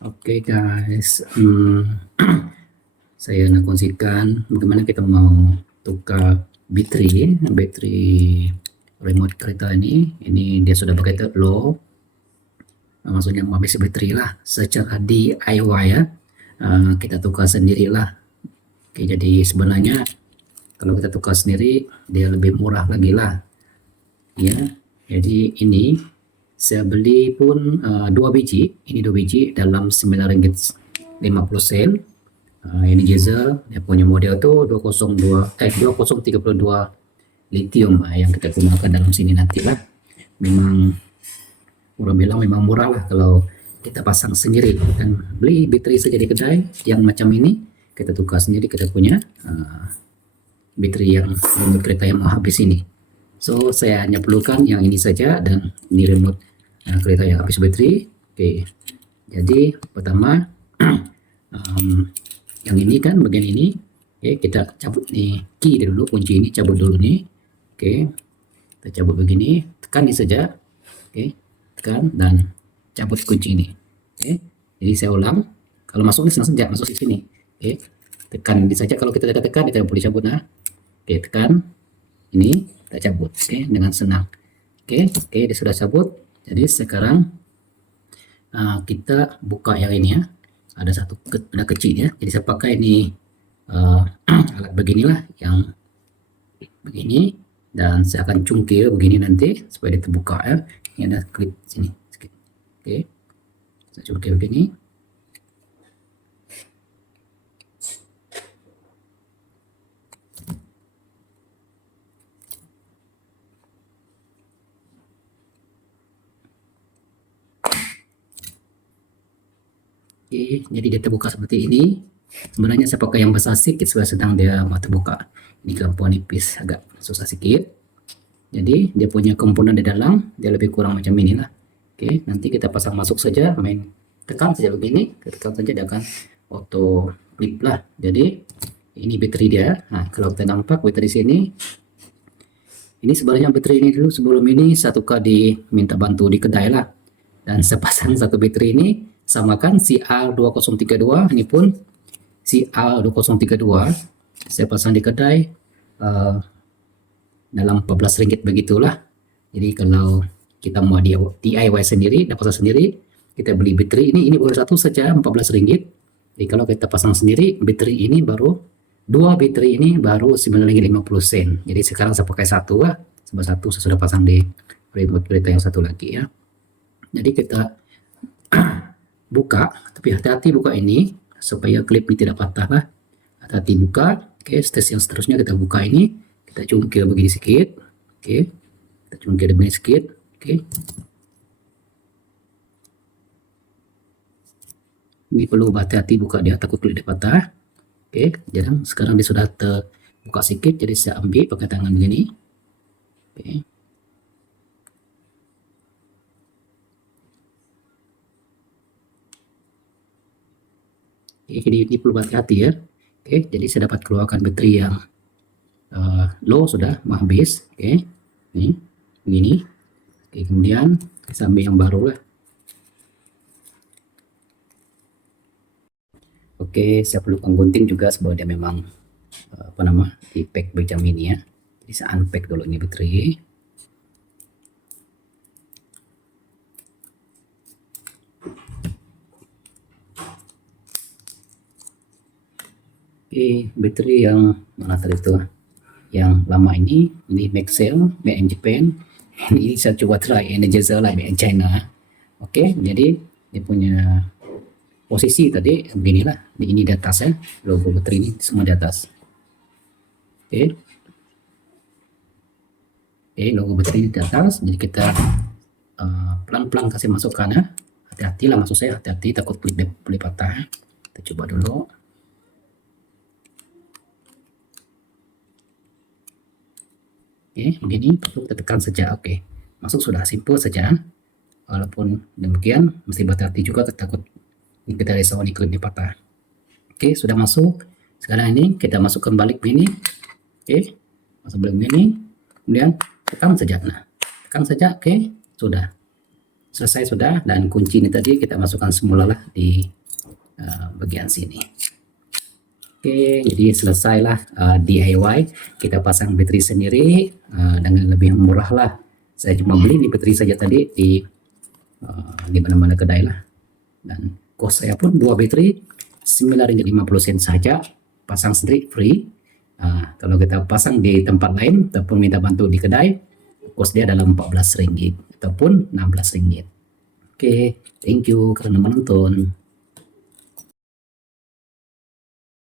Oke guys, saya nak kongsikan bagaimana kita mau tukar baterai remote kereta ini. Ini dia sudah pakai low, maksudnya mau habis baterai lah. Secara DIY ya, kita tukar sendirilah. Oke, jadi sebenarnya kalau kita tukar sendiri dia lebih murah lagi lah. Ya, jadi ini saya beli pun 2 biji, ini 2 biji dalam Rp9.50. Ini diesel, dia punya model tuh 2032 lithium yang kita gunakan dalam sini nanti lah. Memang orang bilang memang murah lah kalau kita pasang sendiri, dan beli baterai saja di kedai yang macam ini, kita tukar sendiri kita punya baterai yang remote kereta yang mau habis ini. So saya hanya perlukan yang ini saja, dan ini remote kereta yang habis baterai. Oke, jadi pertama yang ini kan bagian ini, oke, kita cabut nih key dulu, kunci ini cabut dulu nih. Oke, kita cabut begini, tekan ini saja. Oke, tekan dan cabut kunci ini. Oke, jadi saya ulang, kalau masuk ini senang saja masuk di sini. Oke, tekan ini saja, kalau kita tidak tekan kita boleh cabut. Nah, oke, tekan ini kita cabut, oke, dengan senang. Oke, dia sudah cabut. Jadi sekarang kita buka yang ini ya. Ada satu benda kecil ya. Jadi saya pakai ini alat beginilah yang begini, dan saya akan cungkil begini nanti supaya dia terbuka ya. Ini ada klip sini sedikit. Oke, saya cungkil begini. Oke, jadi dia terbuka seperti ini. Sebenarnya saya pakai yang besar sedikit supaya sedang dia mau terbuka. Ini kemampuan nipis agak susah sedikit. Jadi dia punya komponen di dalam dia lebih kurang macam inilah. Oke, nanti kita pasang masuk saja, main tekan saja begini, tekan saja dia akan auto clip lah. Jadi ini baterai dia. Nah, kalau kita nampak baterai sini, ini sebenarnya baterai ini dulu sebelum ini saya tukar minta bantu di kedai lah, dan saya pasang satu baterai ini, samakan CR2032, ini pun CR2032 saya pasang di kedai dalam Rp14 begitulah. Jadi kalau kita mau DIY sendiri, dapat sendiri, kita beli baterai ini boleh satu saja Rp14. Jadi kalau kita pasang sendiri baterai ini baru, dua baterai ini baru Rp9.50. Jadi sekarang saya pakai satu lah, sebab satu saya sudah pasang di remote kereta yang satu lagi ya. Jadi kita buka, tapi hati-hati buka ini supaya klip ini tidak patah lah. Hati-hati buka. Oke, stage yang seterusnya kita buka ini, kita cungkil begini sedikit. Oke, kita cungkil begini sedikit. Oke, ini perlu hati-hati buka dia, takut klip dia patah. Oke, jadi sekarang dia sudah terbuka sedikit, jadi saya ambil pakai tangan begini. Oke. Oke, ini perlu hati-hati ya. Oke, jadi saya dapat keluarkan baterai yang low sudah mau habis. Oke, ini begini. Oke, kemudian saya ambil yang baru lah. Oke, saya perlukan gunting juga sebab dia memang di pack macam ini ya. Jadi saya unpack dulu ini baterai. Oke, baterai yang mana tadi itu? Yang lama ini Maxell, made in Japan. Ini saya coba try Energizer lah, made in China. Oke, jadi dia punya posisi tadi beginilah. Ini di atas ya, logo baterai ini semua di atas. Oke, logo baterai di atas. Jadi kita pelan-pelan kasih masukkan ya. Hati-hati lah, maksud saya hati-hati, takut boleh patah. Kita coba dulu. Oke, begini kita tekan saja. Oke, masuk sudah, simple saja. Walaupun demikian mesti berhati-hati juga, takut kita risau ini klip patah. Oke, sudah masuk. Sekarang ini kita masukkan balik begini. Oke, masuk balik begini. Kemudian tekan saja. Nah, tekan saja. Oke, sudah. selesai sudah, dan kunci ini tadi kita masukkan semula lah di bagian sini. Oke, jadi selesailah DIY. Kita pasang baterai sendiri dengan lebih murah lah. Saya cuma beli di baterai saja tadi di mana-mana kedai lah. Dan kos saya pun 2 baterai Rp9.50 saja, pasang sendiri free. Kalau kita pasang di tempat lain ataupun minta bantu di kedai, kos dia dalam Rp14 ataupun Rp16. Oke, thank you karena menonton.